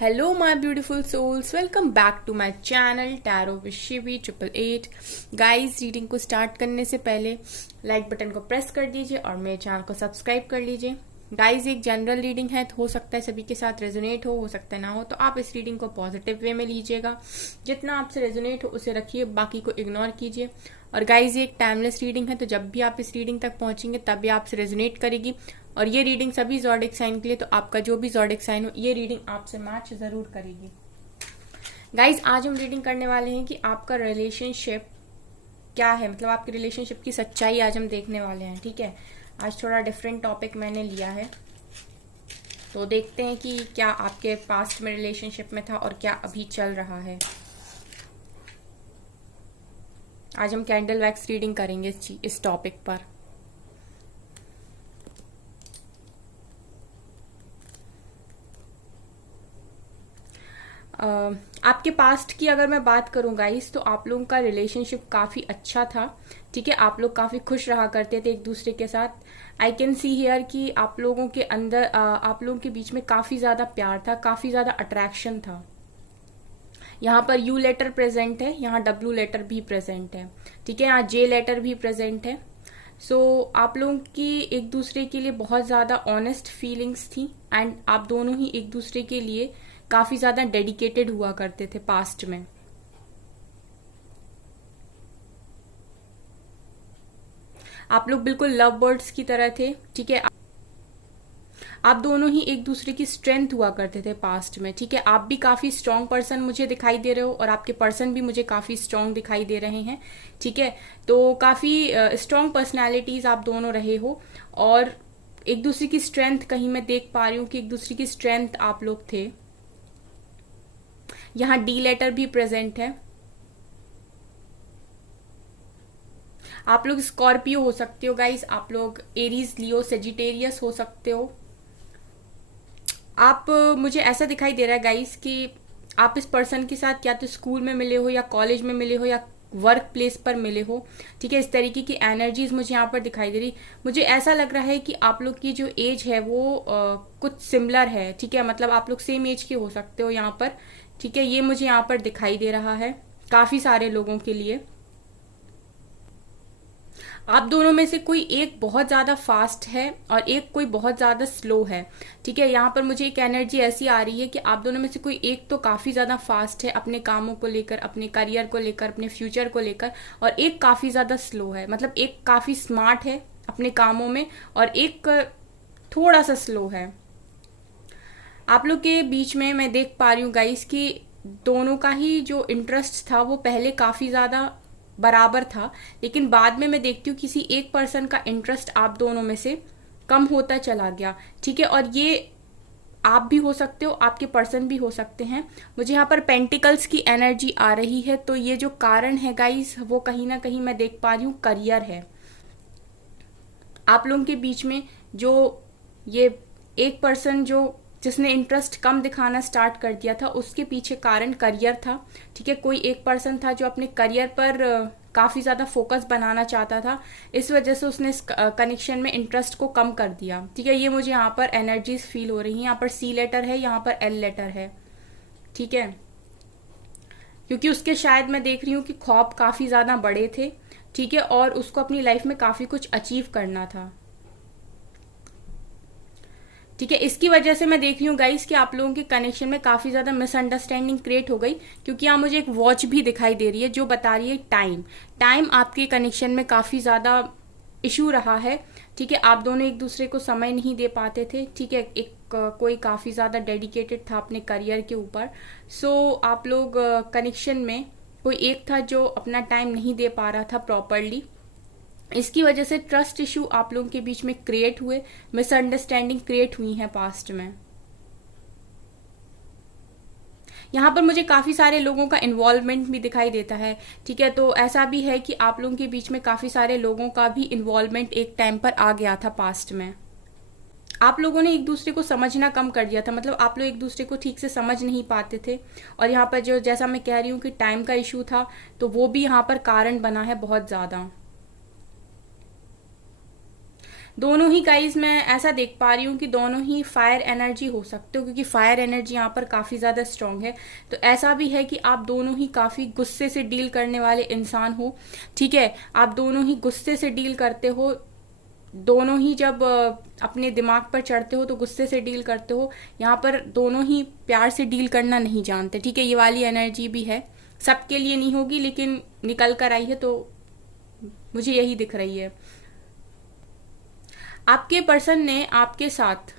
Hello, my beautiful souls. Welcome back to my channel Tarot with Shivi 888. Guys, reading को start करने से पहले like button को press कर दीजिए और मेरे चैनल को सब्सक्राइब कर लीजिए. गाइस, एक जनरल रीडिंग है तो हो सकता है सभी के साथ रेजोनेट हो सकता है ना हो, तो आप इस रीडिंग को पॉजिटिव वे में लीजिएगा. जितना आपसे रेजोनेट हो उसे रखिए, बाकी को इग्नोर कीजिए. और गाइज, ये एक टाइमलेस रीडिंग है, तो जब भी आप इस रीडिंग तक पहुंचेंगे तब भी आपसे रेजोनेट करेगी. और ये रीडिंग सभी ज़ोडिक साइन के लिए, तो आपका जो भी ज़ोडिक साइन हो ये रीडिंग आपसे मैच जरूर करेगी. गाइज, आज हम रीडिंग करने वाले हैं कि आपका रिलेशनशिप क्या है, मतलब आपके रिलेशनशिप की सच्चाई आज हम देखने वाले हैं. ठीक है, आज थोड़ा डिफरेंट टॉपिक मैंने लिया है, तो देखते हैं कि क्या आपके पास्ट में रिलेशनशिप में था और क्या अभी चल रहा है. आज हम कैंडल वैक्स रीडिंग करेंगे इस टॉपिक पर. आपके पास्ट की अगर मैं बात करूं गाइस, तो आप लोगों का रिलेशनशिप काफी अच्छा था. ठीक है, आप लोग काफी खुश रहा करते थे एक दूसरे के साथ. आई कैन सी हियर कि आप लोगों के अंदर आप लोगों के बीच में काफी ज्यादा प्यार था, काफी ज्यादा अट्रैक्शन था. यहाँ पर यू लेटर प्रेजेंट है, यहाँ डब्ल्यू लेटर भी प्रेजेंट है. ठीक है, यहाँ जे लेटर भी प्रेजेंट है. सो आप लोगों की एक दूसरे के लिए बहुत ज्यादा ऑनेस्ट फीलिंग्स थी एंड आप दोनों ही एक दूसरे के लिए काफी ज्यादा डेडिकेटेड हुआ करते थे पास्ट में. आप लोग बिल्कुल लव बर्ड्स की तरह थे. ठीक है, आप दोनों ही एक दूसरे की स्ट्रेंथ हुआ करते थे पास्ट में. ठीक है, आप भी काफी स्ट्रांग पर्सन मुझे दिखाई दे रहे हो और आपके पर्सन भी मुझे काफी स्ट्रांग दिखाई दे रहे हैं. ठीक है, तो काफी स्ट्रांग पर्सनैलिटीज आप दोनों रहे हो और एक दूसरे की स्ट्रेंथ कहीं मैं देख पा रही हूँ कि एक दूसरे की स्ट्रेंथ आप लोग थे. यहाँ डी लेटर भी प्रेजेंट है. आप लोग स्कॉर्पियो हो सकते हो गाइस, आप लोग एरीज, लियो, सेजिटेरियस हो सकते हो. आप मुझे ऐसा दिखाई दे रहा है गाइस कि आप इस पर्सन के साथ या तो स्कूल में मिले हो या कॉलेज में मिले हो या वर्क प्लेस पर मिले हो. ठीक है, इस तरीके की एनर्जीज मुझे यहाँ पर दिखाई दे रही. मुझे ऐसा लग रहा है कि आप लोग की जो एज है वो कुछ सिमिलर है. ठीक है, मतलब आप लोग सेम एज के हो सकते हो यहाँ पर. ठीक है, ये मुझे यहाँ पर दिखाई दे रहा है काफी सारे लोगों के लिए. आप दोनों में से कोई एक बहुत ज्यादा फास्ट है और एक कोई बहुत ज्यादा स्लो है. ठीक है, यहाँ पर मुझे एक एनर्जी ऐसी आ रही है कि आप दोनों में से कोई एक तो काफी ज्यादा फास्ट है अपने कामों को लेकर, अपने करियर को लेकर, अपने फ्यूचर को लेकर, और एक काफी ज्यादा स्लो है. मतलब एक काफी स्मार्ट है अपने कामों में और एक थोड़ा सा स्लो है. आप लोग के बीच में मैं देख पा रही हूँ गाइस कि दोनों का ही जो इंटरेस्ट था वो पहले काफी ज्यादा बराबर था, लेकिन बाद में मैं देखती हूँ किसी एक पर्सन का इंटरेस्ट आप दोनों में से कम होता चला गया. ठीक है, और ये आप भी हो सकते हो, आपके पर्सन भी हो सकते हैं. मुझे यहाँ पर पेंटिकल्स की एनर्जी आ रही है, तो ये जो कारण है गाइस वो कहीं ना कहीं मैं देख पा रही हूँ करियर है. आप लोगों के बीच में जो ये एक पर्सन जिसने इंटरेस्ट कम दिखाना स्टार्ट कर दिया था, उसके पीछे कारण करियर था. ठीक है, कोई एक पर्सन था जो अपने करियर पर काफी ज्यादा फोकस बनाना चाहता था, इस वजह से उसने इस कनेक्शन में इंटरेस्ट को कम कर दिया. ठीक है, ये मुझे यहाँ पर एनर्जीज फील हो रही हैं. यहाँ पर सी लेटर है, यहाँ पर एल लेटर है. ठीक है, क्योंकि उसके शायद मैं देख रही हूँ कि ख्वाब काफी ज्यादा बड़े थे. ठीक है, और उसको अपनी लाइफ में काफी कुछ अचीव करना था. ठीक है, इसकी वजह से मैं देख रही हूँ गाइस कि आप लोगों के कनेक्शन में काफी ज्यादा मिसअंडरस्टैंडिंग क्रिएट हो गई, क्योंकि यहाँ मुझे एक वॉच भी दिखाई दे रही है जो बता रही है टाइम आपके कनेक्शन में काफी ज्यादा इशू रहा है. ठीक है, आप दोनों एक दूसरे को समय नहीं दे पाते थे. ठीक है, एक कोई काफी ज्यादा डेडिकेटेड था अपने करियर के ऊपर. सो आप लोग कनेक्शन में कोई एक था जो अपना टाइम नहीं दे पा रहा था प्रॉपरली. इसकी वजह से ट्रस्ट इशू आप लोगों के बीच में क्रिएट हुए, मिसअंडरस्टैंडिंग क्रिएट हुई है पास्ट में. यहाँ पर मुझे काफी सारे लोगों का इन्वॉल्वमेंट भी दिखाई देता है. ठीक है, तो ऐसा भी है कि आप लोगों के बीच में काफी सारे लोगों का भी इन्वॉल्वमेंट एक टाइम पर आ गया था पास्ट में. आप लोगों ने एक दूसरे को समझना कम कर दिया था, मतलब आप लोग एक दूसरे को ठीक से समझ नहीं पाते थे. और यहाँ पर जो जैसा मैं कह रही हूँ कि टाइम का इशू था, तो वो भी यहाँ पर कारण बना है बहुत ज्यादा. दोनों ही गाइज मैं ऐसा देख पा रही हूँ कि दोनों ही फायर एनर्जी हो सकते हो, क्योंकि फायर एनर्जी यहाँ पर काफी ज्यादा स्ट्रांग है। तो ऐसा भी है कि आप दोनों ही काफी गुस्से से डील करने वाले इंसान हो, ठीक है। आप दोनों ही गुस्से से डील करते हो, दोनों ही जब अपने दिमाग पर चढ़ते हो तो गुस्से से डील करते हो। यहाँ पर दोनों ही प्यार से डील करना नहीं जानते, ठीक है। ये वाली एनर्जी भी है, सबके लिए नहीं होगी लेकिन निकल कर आई है, तो मुझे यही दिख रही है। आपके पर्सन ने आपके साथ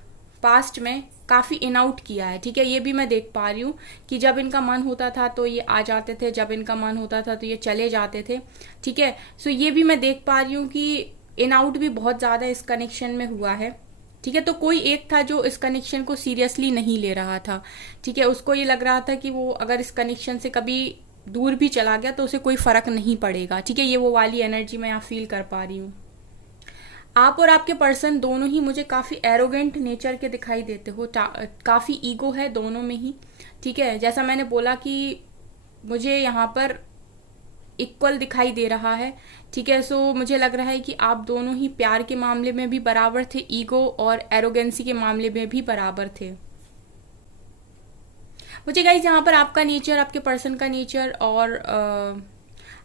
पास्ट में काफी इन आउट किया है, ठीक है। ये भी मैं देख पा रही हूँ कि जब इनका मन होता था तो ये आ जाते थे, जब इनका मन होता था तो ये चले जाते थे, ठीक है। सो ये भी मैं देख पा रही हूँ कि इन आउट भी बहुत ज्यादा इस कनेक्शन में हुआ है, ठीक है। तो कोई एक था जो इस कनेक्शन को सीरियसली नहीं ले रहा था, ठीक है। उसको ये लग रहा था कि वो अगर इस कनेक्शन से कभी दूर भी चला गया तो उसे कोई फर्क नहीं पड़ेगा, ठीक है। ये वो वाली एनर्जी मैं यहाँ फील कर पा रही हूँ। आप और आपके पर्सन दोनों ही मुझे काफी एरोगेंट नेचर के दिखाई देते हो, काफी ईगो है दोनों में ही, ठीक है। जैसा मैंने बोला कि मुझे यहाँ पर इक्वल दिखाई दे रहा है, ठीक है। सो मुझे लग रहा है कि आप दोनों ही प्यार के मामले में भी बराबर थे, ईगो और एरोगेंसी के मामले में भी बराबर थे। मुझे गाइस यहाँ पर आपका नेचर, आपके पर्सन का नेचर और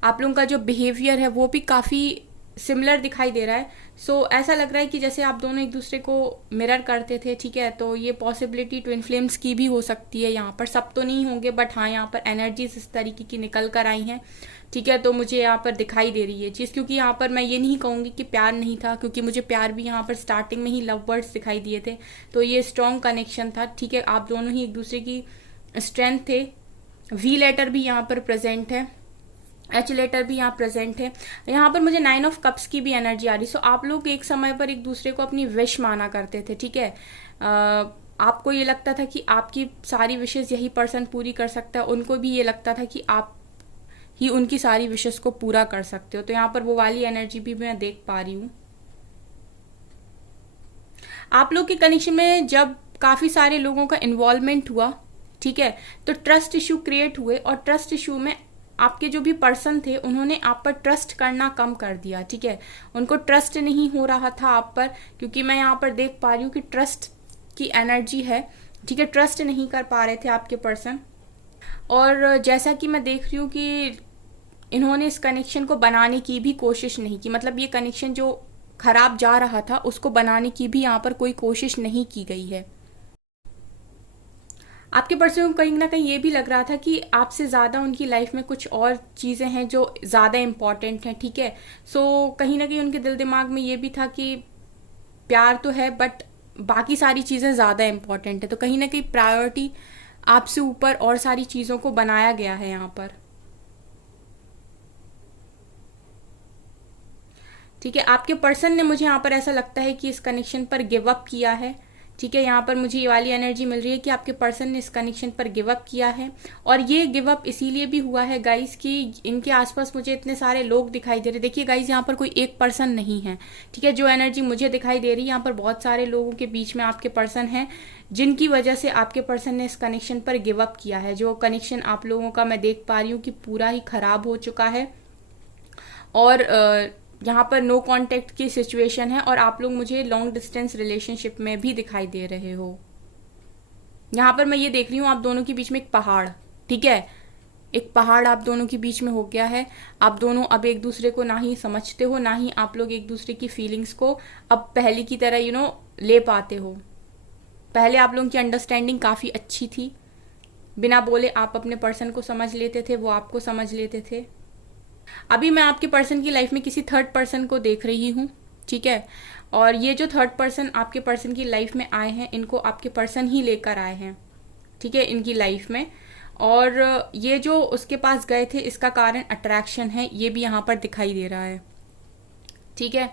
आप लोगों का जो बिहेवियर है वो भी काफी सिमिलर दिखाई दे रहा है। सो ऐसा लग रहा है कि जैसे आप दोनों एक दूसरे को मिरर करते थे, ठीक है। तो ये पॉसिबिलिटी ट्विन फ्लेम्स की भी हो सकती है यहाँ पर, सब तो नहीं होंगे बट हाँ यहाँ पर एनर्जीज इस तरीके की निकल कर आई हैं, ठीक है। तो मुझे यहाँ पर दिखाई दे रही है चीज, क्योंकि यहाँ पर मैं ये नहीं कहूंगी कि प्यार नहीं था, क्योंकि मुझे प्यार भी यहाँ पर स्टार्टिंग में ही लव वर्ड्स दिखाई दिए थे। तो ये स्ट्रॉन्ग कनेक्शन था, ठीक है। आप दोनों ही एक दूसरे की स्ट्रेंथ थे। वी लेटर भी यहाँ पर प्रेजेंट है, एच लेटर भी यहाँ प्रेजेंट है। यहाँ पर मुझे 9 ऑफ कप्स की भी एनर्जी आ रही। सो आप लोग एक समय पर एक दूसरे को अपनी विश माना करते थे, ठीक है। आपको ये लगता था कि आपकी सारी विशेष यही पर्सन पूरी कर सकता है, उनको भी ये लगता था कि आप ही उनकी सारी विशेष को पूरा कर सकते हो। तो यहाँ पर वो वाली एनर्जी भी मैं देख पा रही हूँ। आप लोग के कनेक्शन में जब काफी सारे लोगों का इन्वॉल्वमेंट हुआ, ठीक है, तो ट्रस्ट इश्यू क्रिएट हुए और ट्रस्ट इश्यू में आपके जो भी पर्सन थे उन्होंने आप पर ट्रस्ट करना कम कर दिया, ठीक है। उनको ट्रस्ट नहीं हो रहा था आप पर, क्योंकि मैं यहाँ पर देख पा रही हूँ कि ट्रस्ट की एनर्जी है, ठीक है। ट्रस्ट नहीं कर पा रहे थे आपके पर्सन। और जैसा कि मैं देख रही हूँ कि इन्होंने इस कनेक्शन को बनाने की भी कोशिश नहीं की, मतलब ये कनेक्शन जो खराब जा रहा था उसको बनाने की भी यहाँ पर कोई कोशिश नहीं की गई है। आपके पर्सन को कहीं ना कहीं ये भी लग रहा था कि आपसे ज्यादा उनकी लाइफ में कुछ और चीजें हैं जो ज्यादा इंपॉर्टेंट हैं, ठीक है। सो कहीं ना कहीं उनके दिल दिमाग में ये भी था कि प्यार तो है बट बाकी सारी चीजें ज्यादा इंपॉर्टेंट है। तो कहीं ना कहीं प्रायोरिटी आपसे ऊपर और सारी चीजों को बनाया गया है यहाँ पर, ठीक है। आपके पर्सन ने, मुझे यहाँ पर ऐसा लगता है कि इस कनेक्शन पर गिव अप किया है, ठीक है। यहाँ पर मुझे ये वाली एनर्जी मिल रही है कि आपके पर्सन ने इस कनेक्शन पर गिव अप किया है। और ये गिव अप इसीलिए भी हुआ है गाइस कि इनके आसपास मुझे इतने सारे लोग दिखाई दे रहे। देखिए गाइस, यहाँ पर कोई एक पर्सन नहीं है, ठीक है। जो एनर्जी मुझे दिखाई दे रही है, यहाँ पर बहुत सारे लोगों के बीच में आपके पर्सन हैं, जिनकी वजह से आपके पर्सन ने इस कनेक्शन पर गिव अप किया है। जो कनेक्शन आप लोगों का मैं देख पा रही हूँ कि पूरा ही खराब हो चुका है और यहाँ पर नो कांटेक्ट की सिचुएशन है और आप लोग मुझे लॉन्ग डिस्टेंस रिलेशनशिप में भी दिखाई दे रहे हो। यहाँ पर मैं ये देख रही हूँ आप दोनों के बीच में एक पहाड़, ठीक है। एक पहाड़ आप दोनों के बीच में हो गया है। आप दोनों अब एक दूसरे को ना ही समझते हो, ना ही आप लोग एक दूसरे की फीलिंग्स को अब पहले की तरह ले पाते हो। पहले आप लोगों की अंडरस्टैंडिंग काफी अच्छी थी, बिना बोले आप अपने पर्सन को समझ लेते थे, वो आपको समझ लेते थे। अभी मैं आपके पर्सन की लाइफ में किसी थर्ड पर्सन को देख रही हूँ, ठीक है। और ये जो थर्ड पर्सन आपके पर्सन की लाइफ में आए हैं, इनको आपके पर्सन ही लेकर आए हैं, ठीक है, इनकी लाइफ में। और ये जो उसके पास गए थे इसका कारण अट्रैक्शन है, ये भी यहाँ पर दिखाई दे रहा है, ठीक है।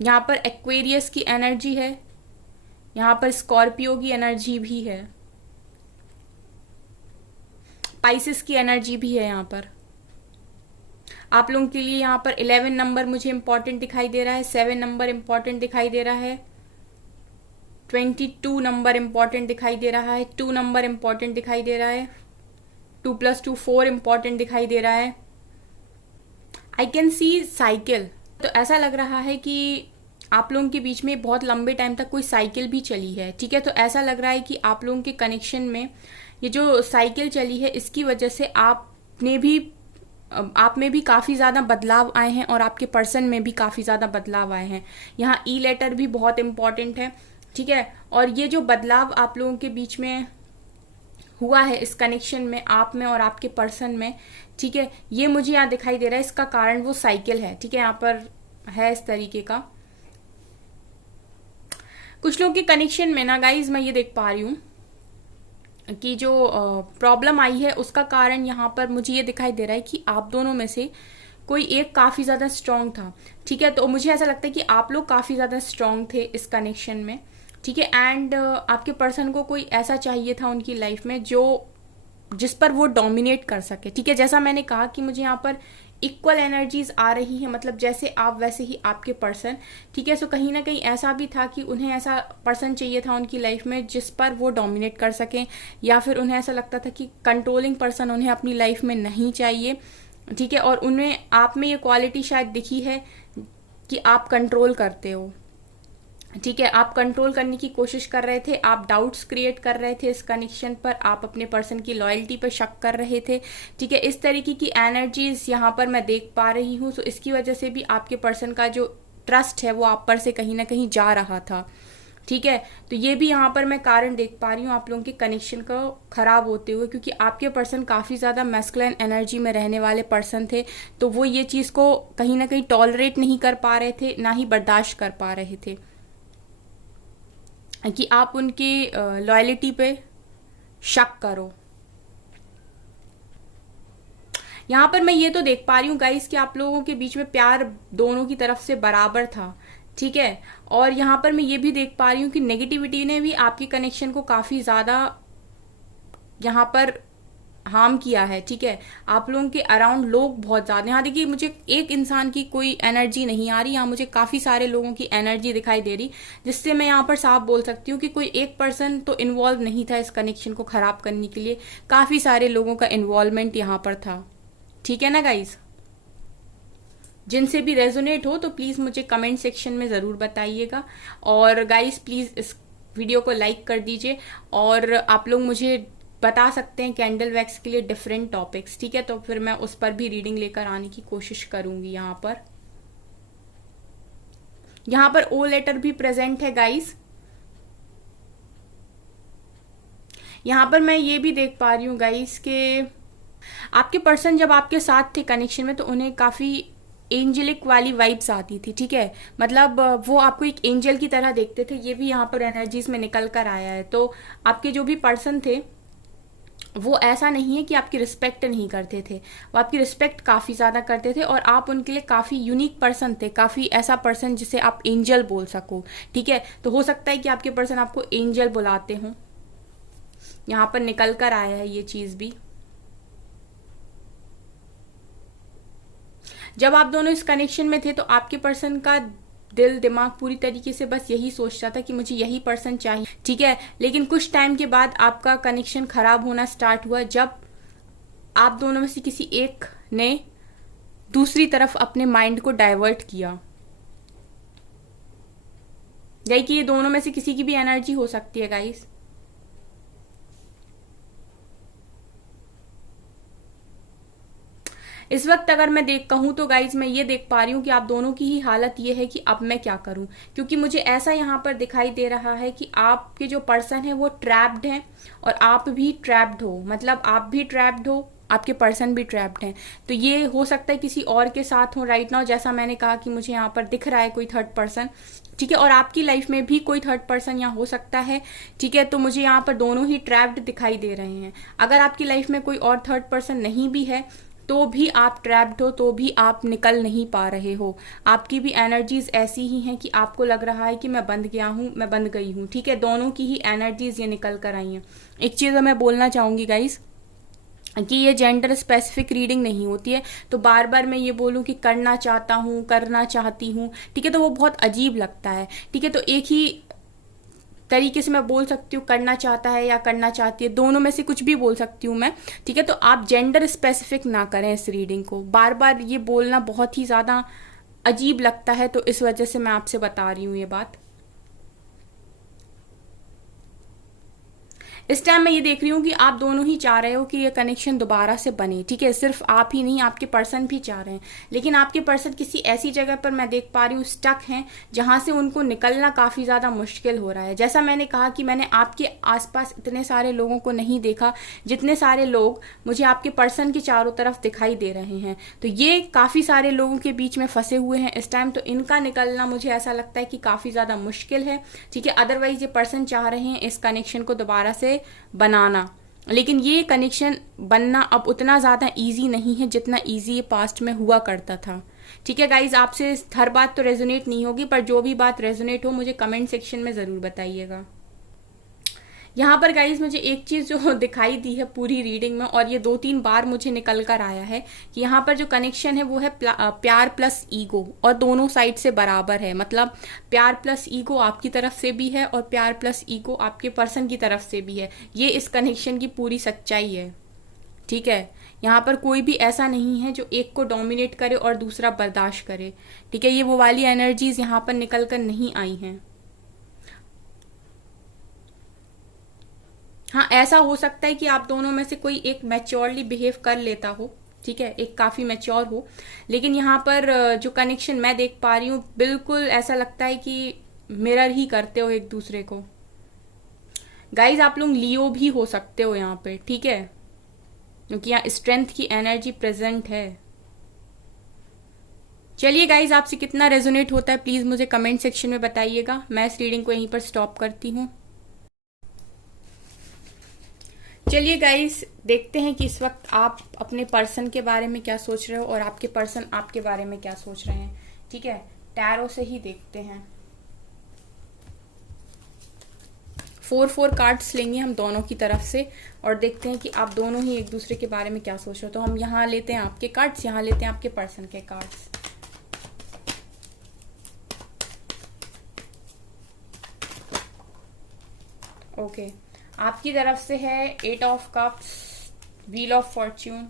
यहाँ पर एक्वेरियस की एनर्जी है, यहाँ पर स्कॉर्पियो की एनर्जी भी है, पाइसेस की एनर्जी भी है। यहाँ पर आप लोगों के लिए यहाँ पर 11 नंबर मुझे इंपॉर्टेंट दिखाई दे रहा है, 7 नंबर इंपॉर्टेंट दिखाई दे रहा है, 22 नंबर इंपॉर्टेंट दिखाई दे रहा है, 2 नंबर इंपॉर्टेंट दिखाई दे रहा है, 2 + 2 4 इंपॉर्टेंट दिखाई दे रहा है। आई कैन सी साइकिल, तो ऐसा लग रहा है कि आप लोगों के बीच में बहुत लंबे टाइम तक कोई साइकिल भी चली है, ठीक है। तो ऐसा लग रहा है कि आप लोगों के कनेक्शन में ये जो साइकिल चली है इसकी वजह से आप में भी काफ़ी ज़्यादा बदलाव आए हैं और आपके पर्सन में भी काफ़ी ज़्यादा बदलाव आए हैं। यहाँ ई लेटर भी बहुत इम्पॉर्टेंट है, ठीक है। और ये जो बदलाव आप लोगों के बीच में हुआ है इस कनेक्शन में, आप में और आपके पर्सन में, ठीक है, ये मुझे यहाँ दिखाई दे रहा है। इसका कारण वो साइकिल है, ठीक है, यहाँ पर है इस तरीके का। कुछ लोगों के कनेक्शन में ना गाइज मैं ये देख पा रही हूँ कि जो प्रॉब्लम आई है उसका कारण यहाँ पर मुझे ये दिखाई दे रहा है कि आप दोनों में से कोई एक काफ़ी ज़्यादा स्ट्रांग था, ठीक है। तो मुझे ऐसा लगता है कि आप लोग काफ़ी ज़्यादा स्ट्रांग थे इस कनेक्शन में, ठीक है। एंड आपके पर्सन को कोई ऐसा चाहिए था उनकी लाइफ में जिस पर वो डोमिनेट कर सके, ठीक है। जैसा मैंने कहा कि मुझे यहाँ पर इक्वल एनर्जीज आ रही है, मतलब जैसे आप वैसे ही आपके पर्सन, ठीक है। सो कहीं ना कहीं ऐसा भी था कि उन्हें ऐसा पर्सन चाहिए था उनकी लाइफ में जिस पर वो डोमिनेट कर सकें, या फिर उन्हें ऐसा लगता था कि कंट्रोलिंग पर्सन उन्हें अपनी लाइफ में नहीं चाहिए, ठीक है। और उन्हें आप में ये क्वालिटी शायद दिखी है कि आप कंट्रोल करते हो, ठीक है। आप कंट्रोल करने की कोशिश कर रहे थे, आप डाउट्स क्रिएट कर रहे थे इस कनेक्शन पर, आप अपने पर्सन की लॉयल्टी पर शक कर रहे थे, ठीक है। इस तरीके की एनर्जीज यहाँ पर मैं देख पा रही हूँ। तो इसकी वजह से भी आपके पर्सन का जो ट्रस्ट है वो आप पर से कहीं ना कहीं जा रहा था, ठीक है। तो ये भी यहाँ पर मैं कारण देख पा रही हूँ आप लोगों के कनेक्शन को खराब होते हुए, क्योंकि आपके पर्सन काफ़ी ज़्यादा मैस्कुलिन एनर्जी में रहने वाले पर्सन थे। तो वो ये चीज़ को कहीं ना कहीं टॉलरेट नहीं कर पा रहे थे, ना ही बर्दाश्त कर पा रहे थे कि आप उनकी लॉयल्टी पे शक करो। यहाँ पर मैं ये तो देख पा रही हूँ गाइस कि आप लोगों के बीच में प्यार दोनों की तरफ से बराबर था, ठीक है। और यहाँ पर मैं ये भी देख पा रही हूँ कि नेगेटिविटी ने भी आपके कनेक्शन को काफ़ी ज़्यादा यहाँ पर हार्म किया है, ठीक है। आप लोगों के अराउंड लोग बहुत ज़्यादा, यहाँ देखिए मुझे एक इंसान की कोई एनर्जी नहीं आ रही, यहाँ मुझे काफ़ी सारे लोगों की एनर्जी दिखाई दे रही, जिससे मैं यहाँ पर साफ बोल सकती हूँ कि कोई एक पर्सन तो इन्वॉल्व नहीं था इस कनेक्शन को ख़राब करने के लिए, काफ़ी सारे लोगों का इन्वॉल्वमेंट यहाँ पर था, ठीक है ना गाइज। जिनसे भी रेजोनेट हो तो प्लीज़ मुझे कमेंट सेक्शन में ज़रूर बताइएगा। और गाइज प्लीज़ इस वीडियो को लाइक कर दीजिए, और आप लोग मुझे बता सकते हैं कैंडल वैक्स के लिए डिफरेंट टॉपिक्स, ठीक है। तो फिर मैं उस पर भी रीडिंग लेकर आने की कोशिश करूंगी। यहाँ पर ओ लेटर भी प्रेजेंट है गाइस। यहाँ पर मैं ये भी देख पा रही हूँ गाइस कि आपके पर्सन जब आपके साथ थे कनेक्शन में तो उन्हें काफ़ी एंजेलिक वाली वाइब्स आती थी, ठीक है। मतलब वो आपको एक एंजल की तरह देखते थे, ये भी यहाँ पर एनर्जीज में निकल कर आया है। तो आपके जो भी पर्सन थे वो ऐसा नहीं है कि आपकी रिस्पेक्ट नहीं करते थे, वो आपकी रिस्पेक्ट काफ़ी ज़्यादा करते थे, और आप उनके लिए काफ़ी यूनिक पर्सन थे, काफ़ी ऐसा पर्सन जिसे आप एंजल बोल सको, ठीक है। तो हो सकता है कि आपके पर्सन आपको एंजल बुलाते हों, यहाँ पर निकल कर आया है ये चीज़ भी। जब आप दोनों इस कनेक्शन में थे तो आपके पर्सन का दिल दिमाग पूरी तरीके से बस यही सोचता था कि मुझे यही पर्सन चाहिए, ठीक है। लेकिन कुछ टाइम के बाद आपका कनेक्शन खराब होना स्टार्ट हुआ जब आप दोनों में से किसी एक ने दूसरी तरफ अपने माइंड को डाइवर्ट किया। यही कि ये दोनों में से किसी की भी एनर्जी हो सकती है गाइस। इस वक्त अगर मैं कहूँ तो गाइज मैं ये देख पा रही हूँ कि आप दोनों की ही हालत ये है कि अब मैं क्या करूँ, क्योंकि मुझे ऐसा यहाँ पर दिखाई दे रहा है कि आपके जो पर्सन है वो ट्रैप्ड है और आप भी ट्रैप्ड हो, मतलब आप भी ट्रैप्ड हो, आपके पर्सन भी ट्रैप्ड हैं। तो ये हो सकता है किसी और के साथ हो राइट नाउ, जैसा मैंने कहा कि मुझे यहाँ पर दिख रहा है कोई थर्ड पर्सन, ठीक है। और आपकी लाइफ में भी कोई थर्ड पर्सन यहाँ हो सकता है, ठीक है। तो मुझे यहाँ पर दोनों ही ट्रैप्ड दिखाई दे रहे हैं। अगर आपकी लाइफ में कोई और थर्ड पर्सन नहीं भी है तो भी आप ट्रैप्ड हो, तो भी आप निकल नहीं पा रहे हो। आपकी भी एनर्जीज ऐसी ही हैं कि आपको लग रहा है कि मैं बंध गया हूँ, मैं बंध गई हूँ, ठीक है। दोनों की ही एनर्जीज ये निकल कर आई हैं। एक चीज़ मैं बोलना चाहूँगी गाइस कि ये जेंडर स्पेसिफिक रीडिंग नहीं होती है, तो बार बार मैं ये बोलूँ कि करना चाहता हूँ, करना चाहती हूँ, ठीक है, तो वो बहुत अजीब लगता है, ठीक है। तो एक ही तरीके से मैं बोल सकती हूँ करना चाहता है या करना चाहती है, दोनों में से कुछ भी बोल सकती हूँ मैं, ठीक है। तो आप जेंडर स्पेसिफिक ना करें इस रीडिंग को। बार बार ये बोलना बहुत ही ज़्यादा अजीब लगता है, तो इस वजह से मैं आपसे बता रही हूँ ये बात। इस टाइम मैं ये देख रही हूँ कि आप दोनों ही चाह रहे हो कि ये कनेक्शन दोबारा से बने, ठीक है। सिर्फ आप ही नहीं, आपके पर्सन भी चाह रहे हैं, लेकिन आपके पर्सन किसी ऐसी जगह पर मैं देख पा रही हूँ स्टक हैं, जहां से उनको निकलना काफ़ी ज़्यादा मुश्किल हो रहा है। जैसा मैंने कहा कि मैंने आपके आसपास इतने सारे लोगों को नहीं देखा जितने सारे लोग मुझे आपके पर्सन के चारों तरफ दिखाई दे रहे हैं। तो ये काफ़ी सारे लोगों के बीच में फंसे हुए हैं इस टाइम, तो इनका निकलना मुझे ऐसा लगता है कि काफ़ी ज़्यादा मुश्किल है, ठीक है। अदरवाइज ये पर्सन चाह रहे हैं इस कनेक्शन को दोबारा से बनाना, लेकिन ये कनेक्शन बनना अब उतना ज़्यादा इजी नहीं है जितना इजी ये पास्ट में हुआ करता था, ठीक है गाइज। आपसे हर बात तो रेजोनेट नहीं होगी, पर जो भी बात रेजोनेट हो मुझे कमेंट सेक्शन में ज़रूर बताइएगा। यहाँ पर गाइज मुझे एक चीज़ जो दिखाई दी है पूरी रीडिंग में, और ये 2-3 बार मुझे निकल कर आया है कि यहाँ पर जो कनेक्शन है वो है प्यार प्लस ईगो, और दोनों साइड से बराबर है। मतलब प्यार प्लस ईगो आपकी तरफ से भी है और प्यार प्लस ईगो आपके पर्सन की तरफ से भी है। ये इस कनेक्शन की पूरी सच्चाई है, ठीक है। यहाँ पर कोई भी ऐसा नहीं है जो एक को डोमिनेट करे और दूसरा बर्दाश्त करे, ठीक है। ये वो वाली एनर्जीज यहाँ पर निकल कर नहीं आई हैं। हाँ, ऐसा हो सकता है कि आप दोनों में से कोई एक मैच्योरली बिहेव कर लेता हो, ठीक है, एक काफ़ी मैच्योर हो, लेकिन यहाँ पर जो कनेक्शन मैं देख पा रही हूँ बिल्कुल ऐसा लगता है कि मिरर ही करते हो एक दूसरे को। गाइज आप लोग लियो भी हो सकते हो यहाँ पे, ठीक है, क्योंकि यहाँ स्ट्रेंथ की एनर्जी प्रेजेंट है। चलिए गाइज, आपसे कितना रेजोनेट होता है प्लीज़ मुझे कमेंट सेक्शन में बताइएगा। मैं इस रीडिंग को यहीं पर स्टॉप करती हूँ। चलिए गाइस, देखते हैं कि इस वक्त आप अपने पर्सन के बारे में क्या सोच रहे हो और आपके पर्सन आपके बारे में क्या सोच रहे हैं, ठीक है। टैरो से ही देखते हैं। 4 कार्ड्स लेंगे हम दोनों की तरफ से और देखते हैं कि आप दोनों ही एक दूसरे के बारे में क्या सोच रहे हो। तो हम यहाँ लेते हैं आपके कार्ड्स, यहाँ लेते हैं आपके पर्सन के कार्ड्स। ओके, आपकी तरफ से है 8 of cups, wheel of Fortune,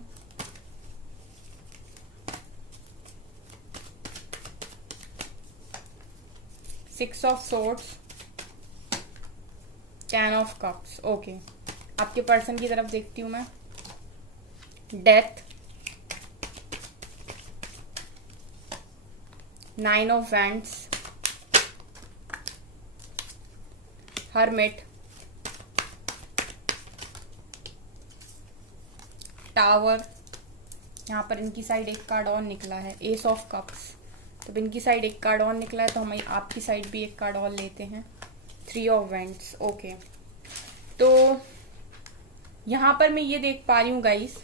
six of swords, 10 of cups. Okay, आपके पर्सन की तरफ देखती हूं मैं। Death, 9 of wands, hermit, tower. यहाँ पर इनकी साइड एक कार्ड और निकला है, एस ऑफ कप्स। तो इनकी साइड एक कार्ड और निकला है, तो हम आपकी साइड भी एक कार्ड और लेते हैं, 3 ऑफ वैंड्स। ओके, तो यहाँ पर मैं ये देख पा रही हूँ गाइस,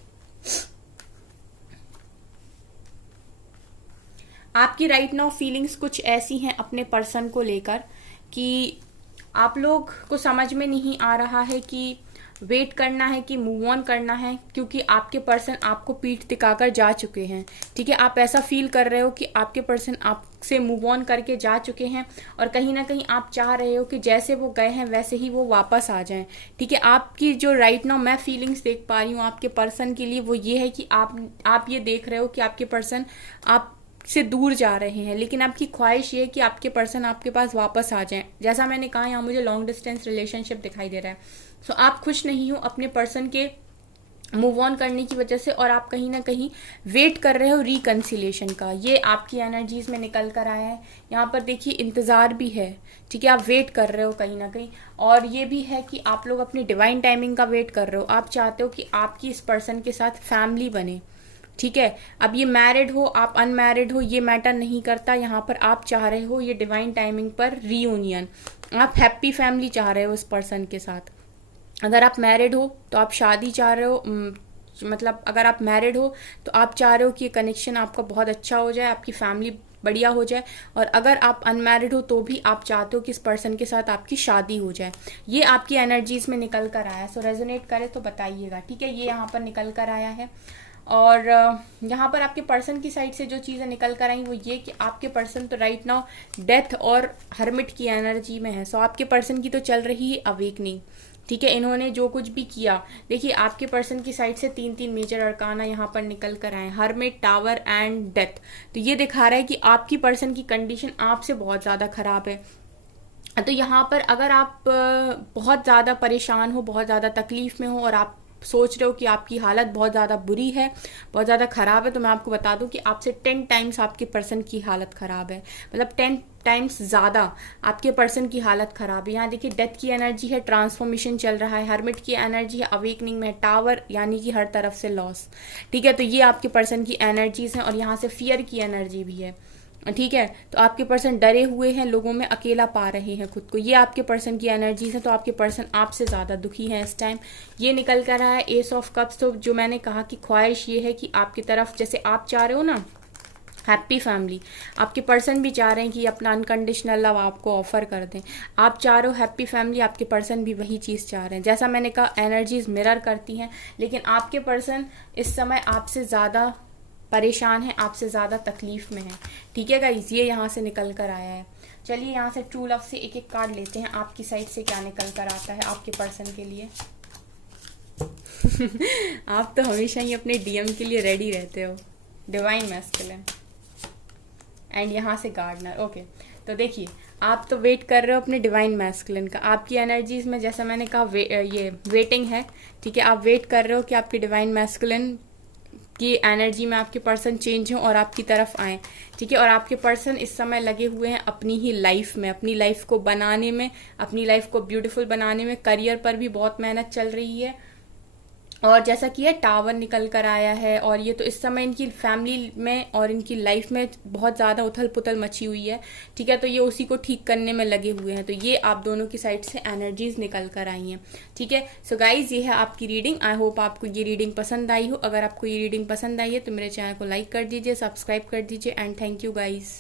आपकी राइट नाउ फीलिंग्स कुछ ऐसी हैं अपने पर्सन को लेकर कि आप लोग को समझ में नहीं आ रहा है कि वेट करना है कि मूव ऑन करना है, क्योंकि आपके पर्सन आपको पीठ दिखाकर जा चुके हैं, ठीक है। आप ऐसा फील कर रहे हो कि आपके पर्सन आपसे मूव ऑन करके जा चुके हैं और कहीं ना कहीं आप चाह रहे हो कि जैसे वो गए हैं वैसे ही वो वापस आ जाएं, ठीक है। आपकी जो राइट नाउ मैं फीलिंग्स देख पा रही हूँ आपके पर्सन के लिए वो ये है कि आप ये देख रहे हो कि आपके पर्सन आप से दूर जा रहे हैं, लेकिन आपकी ख्वाहिश ये है कि आपके पर्सन आपके पास वापस आ जाएं। जैसा मैंने कहा, यहाँ मुझे लॉन्ग डिस्टेंस रिलेशनशिप दिखाई दे रहा है। सो आप खुश नहीं हो अपने पर्सन के मूव ऑन करने की वजह से, और आप कहीं ना कहीं वेट कर रहे हो रिकंसिलेशन का। ये आपकी एनर्जीज में निकल कर आया है। यहाँ पर देखिए इंतजार भी है, ठीक है, आप वेट कर रहे हो कहीं ना कहीं, और ये भी है कि आप लोग अपनी डिवाइन टाइमिंग का वेट कर रहे हो। आप चाहते हो कि आपकी इस पर्सन के साथ फैमिली बने, ठीक है। अब ये मैरिड हो आप अनमैरिड हो ये मैटर नहीं करता, यहाँ पर आप चाह रहे हो ये डिवाइन टाइमिंग पर रीयूनियन। आप हैप्पी फैमिली चाह रहे हो इस पर्सन के साथ। अगर आप मैरिड हो तो आप शादी चाह रहे हो, मतलब अगर आप मैरिड हो तो आप चाह रहे हो कि ये कनेक्शन आपका बहुत अच्छा हो जाए, आपकी फैमिली बढ़िया हो जाए। और अगर आप अनमैरिड हो तो भी आप चाहते हो कि इस पर्सन के साथ आपकी शादी हो जाए। ये आपकी एनर्जीज में निकल कर आया है। सो रेजोनेट करे तो बताइएगा, ठीक है। ये यहाँ पर निकल कर आया है। और यहाँ पर आपके पर्सन की साइड से जो चीज़ें निकल कर आई वो ये कि आपके पर्सन तो राइट नाउ डेथ और हर्मिट की एनर्जी में है। सो आपके पर्सन की तो चल रही है अवेकनिंग, ठीक है, इन्होंने जो कुछ भी किया, देखिए आपके पर्सन की साइड से 3 मेजर अरकाना यहाँ पर निकल कर आए, हर्मिट, टावर एंड डेथ। तो ये दिखा रहा है कि आपकी पर्सन की कंडीशन आपसे बहुत ज़्यादा खराब है। तो यहाँ पर अगर आप बहुत ज़्यादा परेशान हो, बहुत ज़्यादा तकलीफ में हो और आप सोच रहे हो कि आपकी हालत बहुत ज़्यादा बुरी है, बहुत ज़्यादा ख़राब है, तो मैं आपको बता दूं कि आपसे 10 टाइम्स आपके पर्सन की हालत ख़राब है, मतलब 10 टाइम्स ज़्यादा आपके पर्सन की हालत ख़राब है। यहाँ देखिए डेथ की एनर्जी है, ट्रांसफॉर्मेशन चल रहा है, हर्मिट की एनर्जी है, अवेकनिंग में, टावर यानी कि हर तरफ से लॉस। ठीक है, तो ये आपके पर्सन की एनर्जीज हैं और यहाँ से फियर की एनर्जी भी है। ठीक है, तो आपके पर्सन डरे हुए हैं, लोगों में अकेला पा रहे हैं खुद को, ये आपके पर्सन की एनर्जीज हैं। तो आपके पर्सन आपसे ज़्यादा दुखी हैं इस टाइम। ये निकल कर रहा है एस ऑफ कप्स। तो जो मैंने कहा कि ख्वाहिश ये है कि आपकी तरफ, जैसे आप चाह रहे हो ना हैप्पी फैमिली, आपके पर्सन भी चाह रहे हैं कि अपना अनकंडीशनल लव आपको ऑफर कर दें। आप चाह रहे हो हैप्पी फैमिली, आपके पर्सन भी वही चीज़ चाह रहे हैं। जैसा मैंने कहा एनर्जीज मिरर करती हैं, लेकिन आपके पर्सन इस समय आपसे ज़्यादा परेशान है, आपसे ज़्यादा तकलीफ में है। ठीक है गाइस, ये यहाँ से निकल कर आया है। चलिए यहाँ से ट्रू लव से एक एक कार्ड लेते हैं, आपकी साइड से क्या निकल कर आता है आपके पर्सन के लिए। आप तो हमेशा ही अपने डीएम के लिए रेडी रहते हो। डिवाइन मैस्कुलिन एंड यहाँ से गार्डनर। ओके, तो देखिए आप तो वेट कर रहे हो अपने डिवाइन मैस्कुलिन का। आपकी एनर्जीज में जैसा मैंने कहा ये वेटिंग है। ठीक है, आप वेट कर रहे हो कि आपके डिवाइन मैस्कुलिन की एनर्जी में आपके पर्सन चेंज हो और आपकी तरफ आए। ठीक है, और आपके पर्सन इस समय लगे हुए हैं अपनी ही लाइफ में, अपनी लाइफ को बनाने में, अपनी लाइफ को ब्यूटीफुल बनाने में। करियर पर भी बहुत मेहनत चल रही है और जैसा कि ये टावर निकल कर आया है, और ये तो इस समय इनकी फैमिली में और इनकी लाइफ में बहुत ज़्यादा उथल पुथल मची हुई है। ठीक है, तो ये उसी को ठीक करने में लगे हुए हैं। तो ये आप दोनों की साइड से एनर्जीज निकल कर आई हैं। ठीक है, सो गाइज ये है आपकी रीडिंग। आई होप आपको ये रीडिंग पसंद आई हो। अगर आपको ये रीडिंग पसंद आई है तो मेरे चैनल को लाइक कर दीजिए, सब्सक्राइब कर दीजिए एंड थैंक यू गाइज।